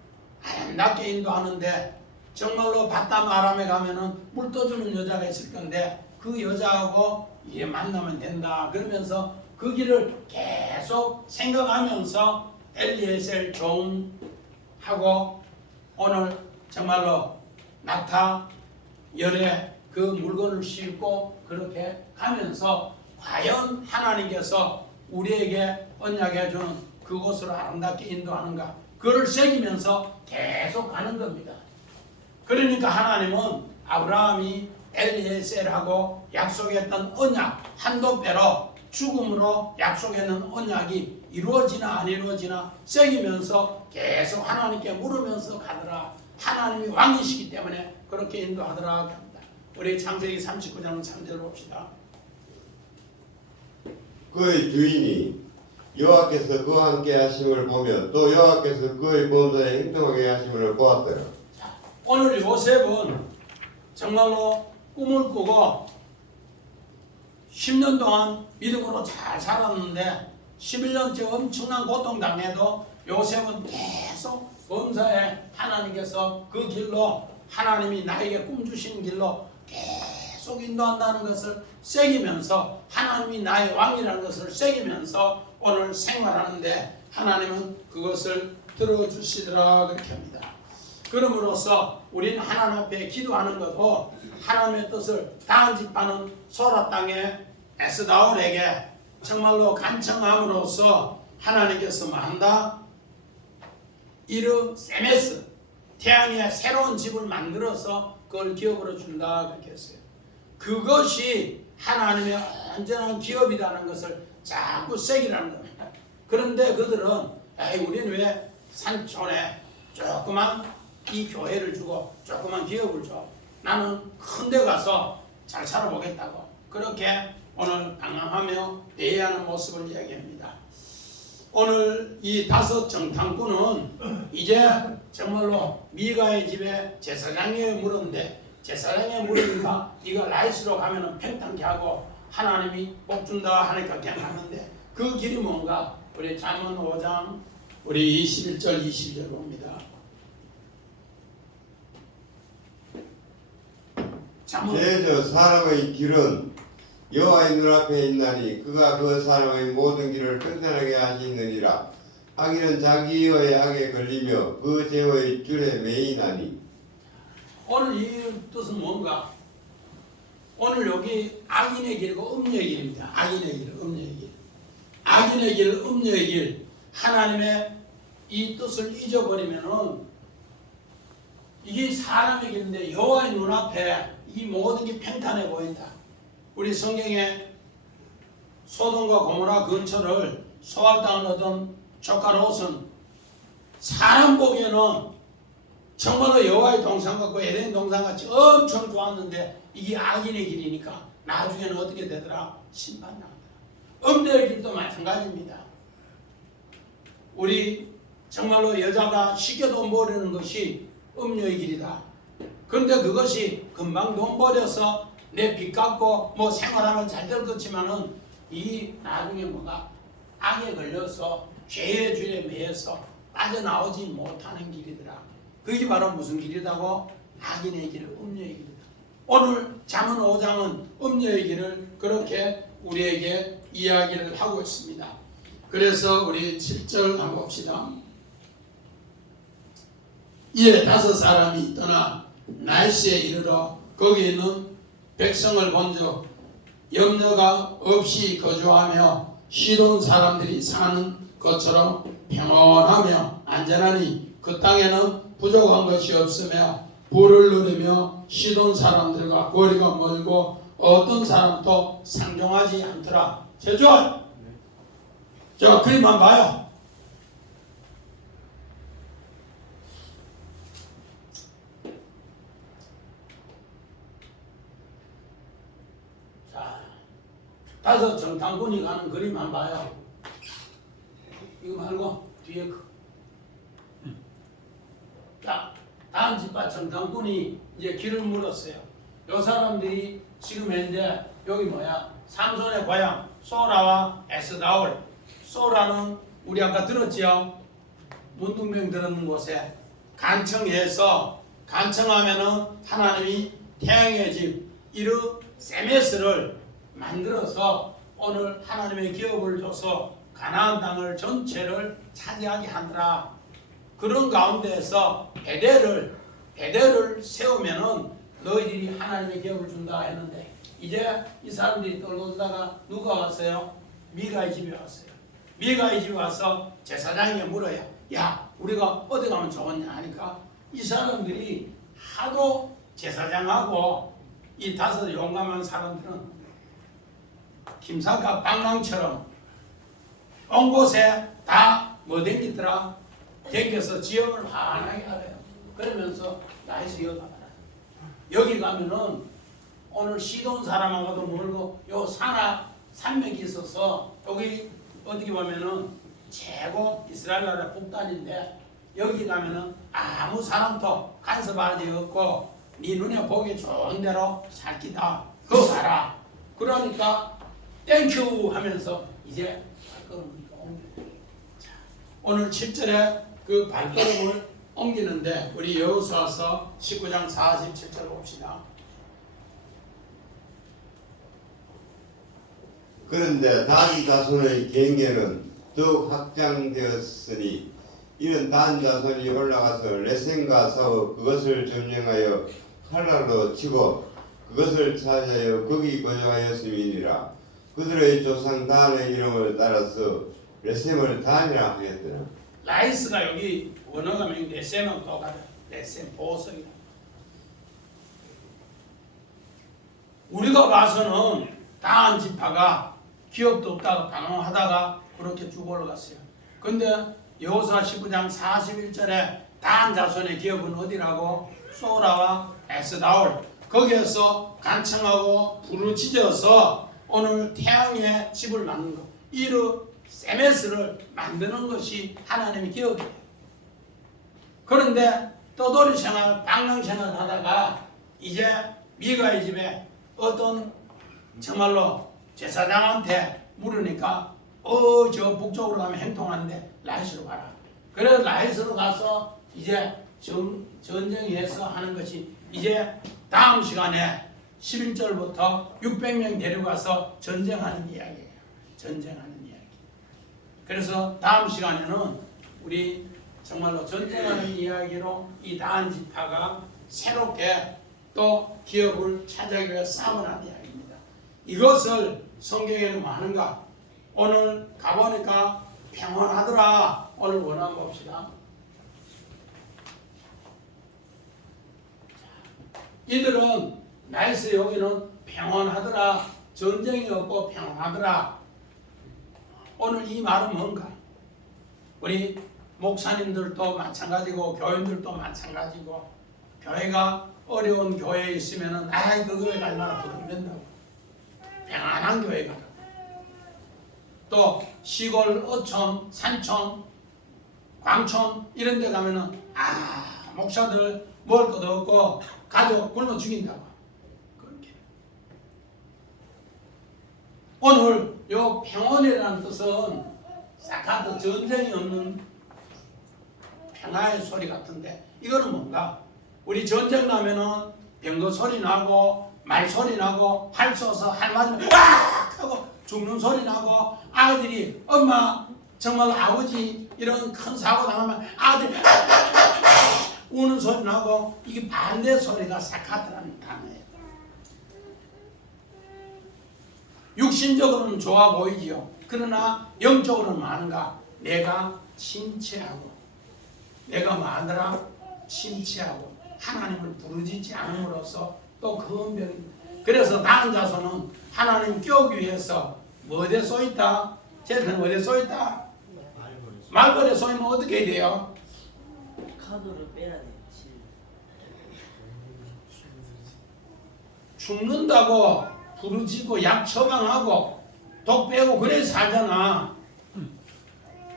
아름답게 인도하는데 정말로 바담 아람에 가면은 물 떠주는 여자가 있을 건데 그 여자하고 이게 만나면 된다. 그러면서 그 그 길을 계속 생각하면서 엘리에셀 종하고 오늘 정말로 낙타 열에 그 물건을 싣고 그렇게 가면서 과연 하나님께서 우리에게 언약해 주는 그곳으로 아름답게 인도하는가, 그를 새기면서 계속 가는 겁니다. 그러니까 하나님은 아브라함이 엘리에셀하고 약속했던 언약 한도 빼로 죽음으로 약속했는 언약이 이루어지나 안 이루어지나 새기면서 계속 하나님께 물으면서 가더라. 하나님이 왕이시기 때문에 그렇게 인도하더라 합니다. 우리 창세기 39장 3절 봅시다. 그의 주인이 여호와께서 그와 함께 하심을 보며 또 여호와께서 그의 범사에 행동하게 하심을 보았더라. 오늘 요셉은 정말로 꿈을 꾸고 10년 동안 믿음으로 잘 살았는데 11년째 엄청난 고통당해도 요셉은 계속 범사에 하나님께서 그 길로, 하나님이 나에게 꿈 주신 길로 계속 인도한다는 것을 새기면서, 하나님이 나의 왕이라는 것을 새기면서 오늘 생활하는데 하나님은 그것을 들어주시더라 그렇게 합니다. 그럼으로써 우리는 하나님 앞에 기도하는 것도 하나님의 뜻을 다한 집하는 소라 땅의 에스다올에게 정말로 간청함으로써 하나님께서 뭐한다? 이르 세메스, 태양의 새로운 집을 만들어서 그걸 기업으로 준다 그렇게 했어요. 그것이 하나님의 온전한 기업이라는 것을 자꾸 새기라는 겁니다. 그런데 그들은 우리는 왜 산촌에 조그만 이 교회를 주고 조그만 기업을 줘, 나는 큰 데 가서 잘 살아보겠다고 그렇게 오늘 방황하며 대해하는 모습을 이야기합니다. 오늘 이 5 정탐꾼은 이제 정말로 미가의 집에 제사장에 물었는데, 제사장에 물으니까 이거 라이스로 가면은 팽탕케 하고 하나님이 복 준다 하니까 그냥 갔는데 그 길이 뭔가 우리 잠언 5장 우리 21절 22절 봅니다. 제저 사람의 길은 여호와의 눈앞에 있나니 그가 그 사람의 모든 길을 평탄하게 하시느니라. 악인은 자기의 악에 걸리며 그 죄의 줄에 매이나니. 오늘 이 뜻은 뭔가? 오늘 여기 악인의 길이고 음녀의 길입니다. 악인의 길, 음녀의 길. 악인의 길, 음녀의 길. 하나님의 이 뜻을 잊어버리면은 이게 사람의 길인데 여호와의 눈앞에 이 모든 게 평탄해 보인다. 우리 성경에 소돔과 고모라 근처를 소활당을 얻은 조카 롯은 사람 보기에는 정말로 여호와의 동산 같고 에덴 동산 같이 엄청 좋았는데 이게 악인의 길이니까 나중에는 어떻게 되더라? 심판당하더라. 음녀의 길도 마찬가지입니다. 우리 정말로 여자가 쉽게 돈 버리는 것이 음녀의 길이다. 그런데 그것이 금방 돈 버려서 내 빚 갚고 뭐 생활하면 잘 될 것이지만은 이 나중에 뭐가 악에 걸려서 죄의 줄에 매여서 빠져나오지 못하는 길이더라. 그게 바로 무슨 길이라고? 악인의 길, 음녀의 길이다. 오늘 잠언 5장은 음녀의 길을 그렇게 우리에게 이야기를 하고 있습니다. 그래서 우리 7절 한번 봅시다. 이에 5 사람이 떠나 날씨에 이르러 거기 있는 백성을 본즉 염려가 없이 거주하며 시돈 사람들이 사는 것처럼 평온하며 안전하니 그 땅에는 부족한 것이 없으며 부를 누리며 시돈 사람들과 거리가 멀고 어떤 사람도 상종하지 않더라. 제주얼! 저 그림만 봐요. 자, 5 정탐꾼이 가는 그림만 봐요. 이거 말고 뒤에 자, 다음 집밭 정탐꾼이 이제 길을 물었어요. 요 사람들이 지금 현재 여기 뭐야? 삼손의 고향 소라와 에스다올. 소라는 우리 아까 들었지요? 문둥병 들었는 곳에 간청해서, 간청하면은 하나님이 태양의 집 이르 세메스를 만들어서 오늘 하나님의 기업을 줘서 가나안 땅을 전체를 차지하게 하더라. 그런 가운데에서 베델을 세우면은 너희들이 하나님의 기업을 준다 했는데 이제 이 사람들이 떨어지다가 누가 왔어요? 미가의 집에 왔어요. 미가의 집에 와서 제사장에게 물어요. 야, 우리가 어디 가면 좋겠냐 하니까 이 사람들이 하도 제사장하고 이 5 용감한 사람들은 김사과 방랑처럼 온 곳에 다 뭐 댕기더라. 댕겨서 지형을 환하게 하래요. 그러면서 나에서 여기 가봐라. 여기 가면은 오늘 시돈 사람하고도 멀고 요 산맥이 있어서 여기 어떻게 보면은 최고 이스라엘 나라 북단인데 여기 가면은 아무 사람도 간섭할 데 없고 네 눈에 보기 좋은 대로 살 기다. 그거 가라. 그러니까 땡큐 하면서 이제 발걸음을 옮겨요. 자, 오늘 7절에 그 발걸음을 옮기는데 우리 여호수아서 19장 47절 봅시다. 그런데 단 자손의 경계는 더욱 확장되었으니 이는 단 자손이 올라가서 레센과 싸워 그것을 점령하여 칼날로 치고 그것을 차지하여 거기 거주하였음이니라. 그들의 조상 단의 이름을 따라서 레셈을 단이라 하였더라. 라이스가 여기 원어가 명 레셈은 똑같아. 레셈 보석이다. 우리가 봐서는 다한 지파가 기업도 없다가 방황하다가 그렇게 쭉 올라갔어요. 근데 여호수아 19장 41절에 다한 자손의 기업은 어디라고? 소라와 에스다올. 거기에서 간청하고 부르짖어서 오늘 태양의 집을 만든 것, 이르 세메스를 만드는 것이 하나님의 기업이에요. 그런데 떠돌이 생활, 방랑 생활 하다가 이제 미가의 집에 어떤 정말로 제사장한테 물으니까 저 북쪽으로 가면 행통하는데 라이스로 가라. 그래서 라이스로 가서 이제 전쟁해서 하는 것이 이제 다음 시간에 11절부터 600명 데려가서 전쟁하는 이야기예요. 전쟁하는 이야기. 그래서 다음 시간에는 우리 정말로 전쟁하는 이야기로 이 다한 지파가 새롭게 또 기업을 차지하기 위해 싸움을 하는 이야기입니다. 이것을 성경에는 뭐 하는가? 오늘 가보니까 평온하더라. 오늘 원한 봅시다. 이들은 나이스 여기는 평온하더라. 전쟁이 없고 평온하더라. 오늘 이 말은 뭔가? 우리 목사님들도 마찬가지고 교인들도 마찬가지고 교회가 어려운 교회에 있으면은 그 교회가 얼마나 부담된다고. 평안한 교회 가라. 또 시골 어촌, 산촌, 광촌 이런 데 가면은 목사들 먹을 것도 없고 가족 굶어 죽인다고. 그렇게. 오늘 요 평온이라는 뜻은 사카도 전쟁이 없는 평화의 소리 같은데 이거는 뭔가? 우리 전쟁 나면은 병거 소리 나고 말 소리 나고 활 쏘서 할 맞으면 꽉 하고 죽는 소리 나고 아이들이 엄마 정말 아버지 이런 큰 사고 당하면 아들이 우는 소리 나고 이게 반대 소리가 사카트라는 단어예요. 육신적으로는 좋아 보이지요. 그러나 영적으로는 많은가? 내가 침체하고 내가 마누라 침체하고 하나님을 부르짖지 않음으로써 또 그 은별입니다. 그래서 다한 자손은 하나님 껴오기 위해서 뭐에 쏘있다? 쟤는 어디에 쏘있다? 말벌에 쏘이면 어떻게 해야 돼요? 카드를 빼야 돼. 죽는다고 부르짖고 약 처방하고 독 빼고 그래 살잖아.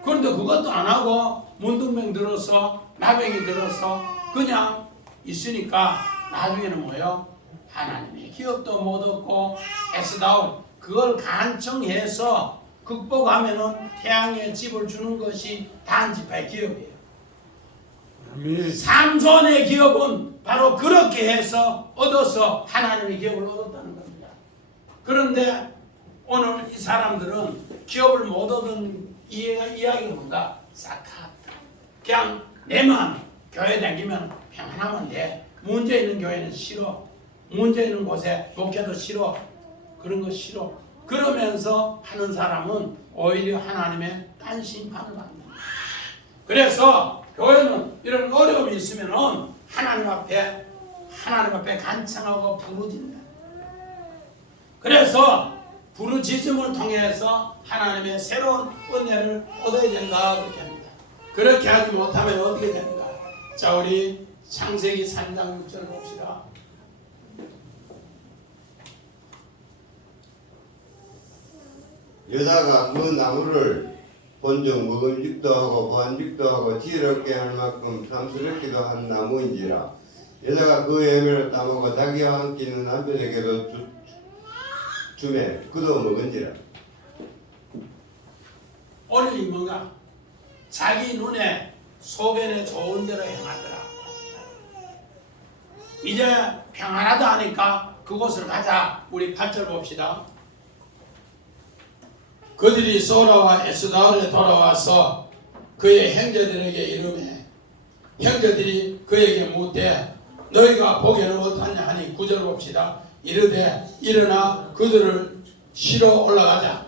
그런데 그것도 안 하고 문둥병 들어서 나병이 들어서 그냥 있으니까 나중에는 뭐예요? 하나님의 기업도 못 얻고 에스다운 그걸 간청해서 극복하면은 태양의 집을 주는 것이 다한 지파의 기업이에요. 삼손의 기업은 바로 그렇게 해서 얻어서 하나님의 기업을 얻었다는 겁니다. 그런데 오늘 이 사람 사람들은 기업을 못 얻은 이야기가 뭔가 싹하다. 그냥 내 마음 교회 다니면 평안하면 돼. 문제 있는 교회는 싫어. 문제 있는 곳에 목회도 싫어. 그런 거 싫어. 그러면서 하는 사람은 오히려 하나님의 딴 심판을 받는다. 그래서 교회는 이런 어려움이 있으면은 하나님 앞에 간청하고 부르짖는다. 그래서 부르짖음을 통해서 하나님의 새로운 은혜를 얻어야 된다 그렇게 합니다. 그렇게 하지 못하면 어떻게 됩니까? 자, 우리 창세기 3장 6절 봅시다. 여자가 그 나무를 본즉 먹음직도 하고 보안직도 하고 지혜롭게 할 만큼 탐스럽기도 한 나무인지라. 여자가 그 열매를 따먹어 자기와 함께 있는 남편에게도 주매 그도 먹은지라. 오늘 이 뭔가 자기 눈에 소견에 좋은 대로 행하더라. 이제 평안하다 하니까 그곳을 가자. 우리 8절 봅시다. 그들이 소라와 에스다올에 돌아와서 그의 형제들에게 이르매 형제들이 그에게 묻되 너희가 보기에는 어떠하냐 하니 9절 봅시다. 이르되 일어나 그들을 치러 올라가자.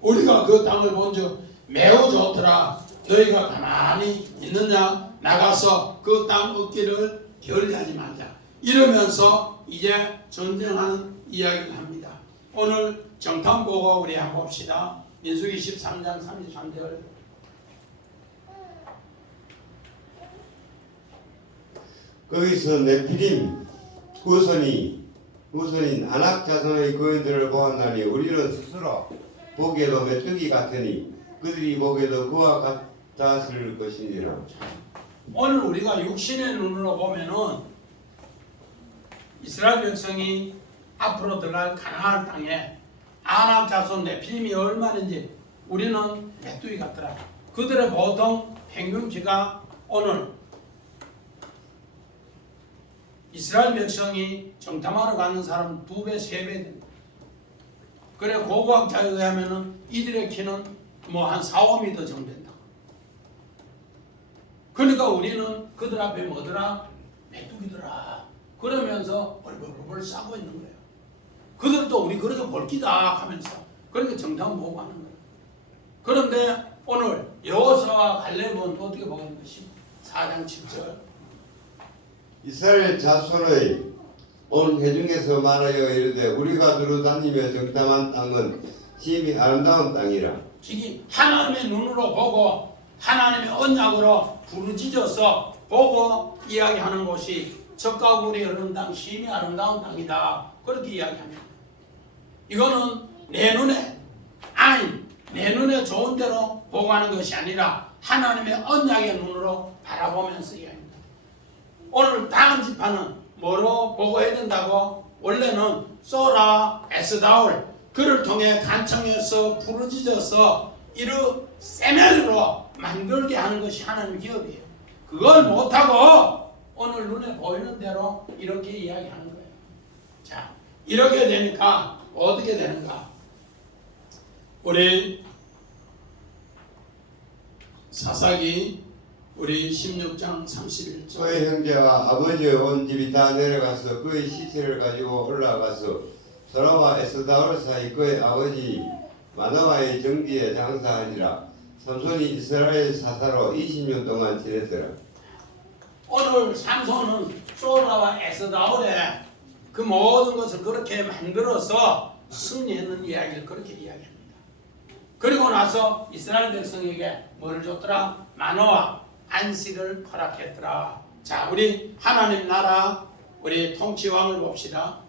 우리가 그 땅을 본즉 매우 좋더라. 너희가 가만히 있느냐? 나가서 그 땅 얻기를 결의하지 말자. 이러면서 이제 전쟁하는 이야기를 합니다. 오늘 정탐 보고 우리 한번 봅시다. 민수기 13장 33절. 거기서 네피림 후손인 아낙 자손의 거인들을 보았나니 우리는 스스로 보기에도 메뚜기 같으니 그들이 보기에도 그와 같았을 것이니라. 오늘 우리가 육신의 눈으로 보면은 이스라엘 백성이 앞으로 들어갈 가나안 땅에 아낙 자손 네피림이 얼마는지 우리는 메뚜기 같더라. 그들의 보통 평균치가 오늘 이스라엘 백성이 정탐하러 가는 사람 2배, 3배 된다. 그래 고고학자에 의하면은 이들의 키는 뭐 한 4, 5m 정도 된다. 그러니까 우리는 그들 앞에 뭐더라? 메뚜기더라. 그러면서 벌벌벌 싸고 있는 거예요. 그들도 우리 그렇게 볼기다 하면서 그렇게 정탐 보고 하는 거예요. 그런데 오늘 여호수아와 갈렙은 어떻게 보는 것이 4장 7절. 이스라엘 자손의 온 회중에서 말하여 이르되 우리가 두루 다니며 정탐한 땅은 심히 아름다운 땅이라. 지금 하나님의 눈으로 보고 하나님의 언약으로 부르짖어서 보고 이야기하는 곳이 적가구리 흐르는 땅 심히 아름다운 땅이다. 그렇게 이야기합니다. 이거는 내 눈에 좋은 대로 보고 하는 것이 아니라 하나님의 언약의 눈으로 바라보면서 이야기합니다. 오늘 다음 지파는 뭐로 보고해야 된다고? 원래는 소라, 에스다올 그를 통해 간청해서 부르짖어서 이루 세멜로 만들게 하는 것이 하나님의 기업이에요. 그걸 못하고 오늘 눈에 보이는 대로 이렇게 이야기하는 거예요. 자, 이렇게 되니까 어떻게 되는가? 우리 사사기 우리 16장 31절. 그의 형제와 아버지의 온 집이 다 내려가서 그의 시체를 가지고 올라가서 소라와 에스다올 사이 그의 아버지 마노아의 정지에 장사하니라. 삼손이 이스라엘 사사로 20년 동안 지냈더라. 오늘 삼손은 소라와 에스다올에 그 모든 것을 그렇게 만들어서 승리했는 이야기를 그렇게 이야기합니다. 그리고 나서 이스라엘 백성에게 뭐를 줬더라? 마노아 안식을 허락했더라. 자, 우리 하나님 나라 우리 통치왕을 봅시다.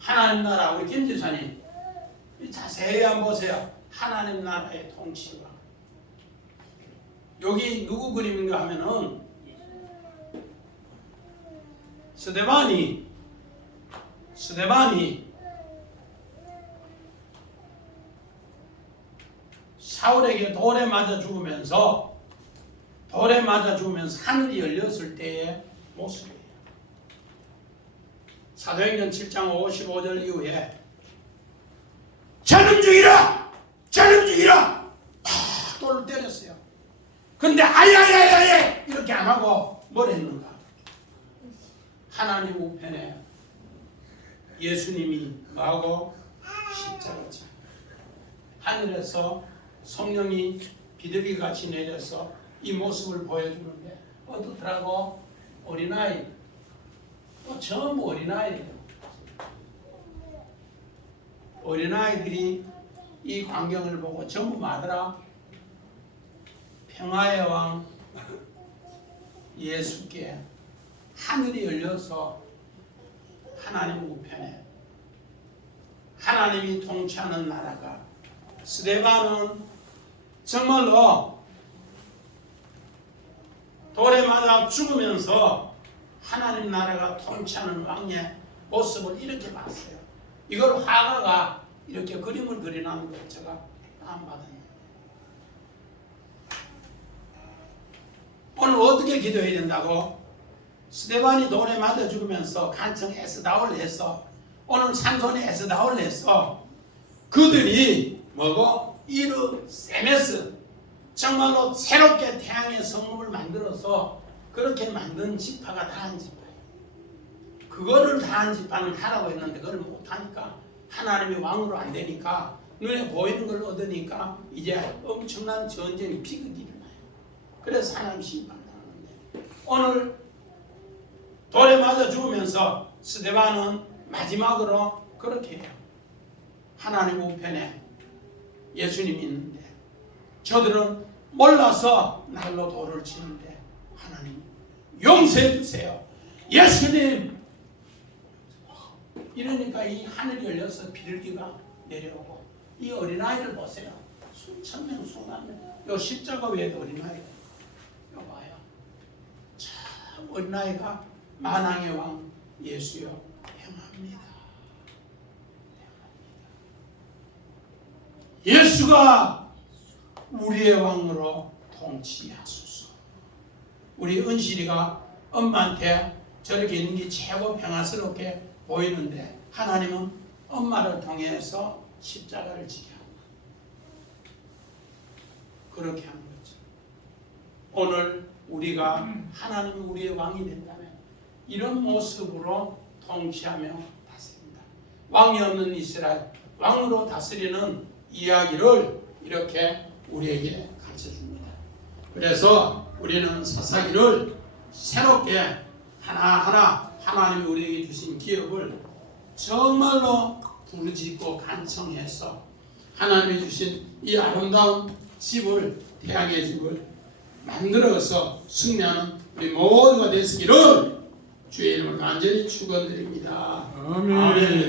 하나님 나라 우리 김지사님 자세히 한번 보세요. 하나님 나라의 통치왕. 여기 누구 그림인가 하면은 스데반이 사울에게 돌에 맞아 죽으면서 하늘이 열렸을 때의 모습이에요. 사도행전 7장 55절 이후에 저놈 죽이라! 저놈 죽이라! 팍 돌을 때렸어요. 근데 아야야야야 이렇게 안 하고 뭘 했는가? 하나님 우편에 예수님이 뭐하고 십자가 지 하늘에서 성령이 비둘기같이 내려서 이 모습을 보여주는데 어떻더라고? 어린아이 또 전부 어린아이예요. 어린아이들이 이 광경을 보고 전부 말하더라. 평화의 왕 예수께 하늘이 열려서 하나님 우편에 하나님이 통치하는 나라가 스데반은 정말로 돌에 맞아 죽으면서 하나님 나라가 통치하는 왕의 모습을 이렇게 봤어요. 이걸 화가가 이렇게 그림을 그려놓은 걸 제가 다운받았네요. 오늘 어떻게 기도해야 된다고? 스데반이 돌에 맞아 죽으면서 간청 에스다올을 했어. 오늘 삼손이 에스다올을 했어. 그들이 뭐고? 이르 세메스 정말로 새롭게 태양의 성읍을 만들어서 그렇게 만든 지파가 다한 지파예요. 그거를 다한 지파는 하라고 했는데 그걸 못하니까 하나님이 왕으로 안 되니까 눈에 보이는 걸 얻으니까 이제 엄청난 전쟁이 비극이 일어나요. 그래서 하나님 심판당하는데 오늘 돌에 맞아 죽으면서 스데반은 마지막으로 그렇게 해요. 하나님 우편에 예수님이 있는데 저들은 몰라서 날로 돌을 치는데 하나님 용서해 주세요. 예수님 이러니까 이 하늘이 열려서 비둘기가 내려오고 이 어린아이를 보세요. 수천 명 수만 명. 요 십자가 위에도 어린아이가 요 봐요. 참 어린아이가 만왕의 왕 예수여 평화합니다. 예수가 우리의 왕으로 통치하소서. 우리 은실이가 엄마한테 저렇게 있는 게 최고 평화스럽게 보이는데 하나님은 엄마를 통해서 십자가를 지게 합니다. 그렇게 한 거죠. 오늘 우리가 하나님이 우리의 왕이 된다면 이런 모습으로 통치하며 다스립니다. 왕이 없는 이스라엘, 왕으로 다스리는 이야기를 이렇게 우리에게 가르쳐줍니다. 그래서 우리는 사사기를 새롭게 하나하나 하나님이 우리에게 주신 기업을 정말로 부르짖고 간청해서 하나님이 주신 이 아름다운 집을, 태양의 집을 만들어서 승리하는 우리 모두가 되시기를 주의 이름으로 간절히 축원드립니다. 아멘.